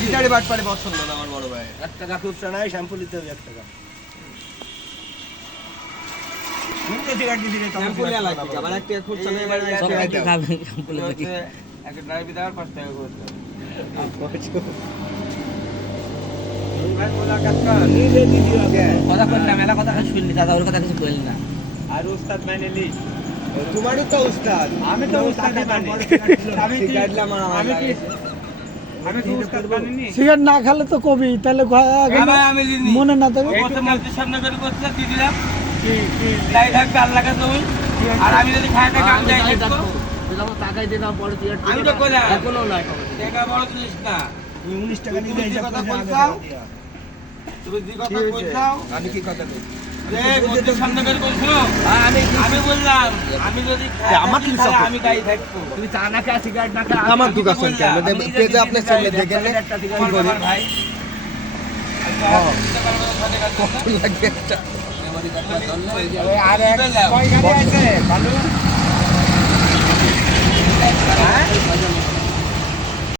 খিচাড়ি বাটপাড়ি পছন্দ না আমার বড় ভাই। 1 টাকা খুচরা নাই, শ্যাম্পু নিতে হবে 1 টাকা। নিতে সিগারেট দিছি রে শ্যাম্পু লিয়া লাগবে আবার একটা খুচরা নেই মানে সব কি খাবেন শ্যাম্পুলে দেখি একটা ড্রাইভি দেওয়ার 5 টাকা করে ভাই মোলাকাত কর। নিজে দিদি আগে। কথা কইলাম মেলা কথা শুনলি দাদা ওর কথা কিছু কইল না আর উস্তাদ মানে লিস তোমারই তো উস্তাদ। আমি তো উস্তাদই মানি। আমি কি সিগারেট লা মারা আমি কি আমি কি উস্তাদ মানিনি? সিগারেট না খেলে তো কবি তাহলে ভাই আমি লিনি মনে না থাকে কত মন্ত্রীর সামনে করে করতে দিয়ে দিলাম তাই থাকবে আল্লাহ কাছে ওই আর আমি যদি খাই না কাম যাই দেখো টাকাই দিলাম পরে আমি তো কইলাম এখনো নাই টাকা বড় জিনিস না 19 টাকা নিয়ে তুমি যে হিসাব কথা করে বলছাও, আগে দিয়া। তুমি যে কথা কইছাও আমি কি কথা কই? রে মন্ত্রীর সামনে করে কইছো আমি বললাম আমি যদি খাই আমার কি support? আমি গাই থাকবো তুমি চা না খা সিগারেট না খা আমার দুকা শুন কেন পেজে আপনি ছেলে দেখেন না আমার ভাই কত লাগবে একটা আরে কয় গাড়ি আছে ভালো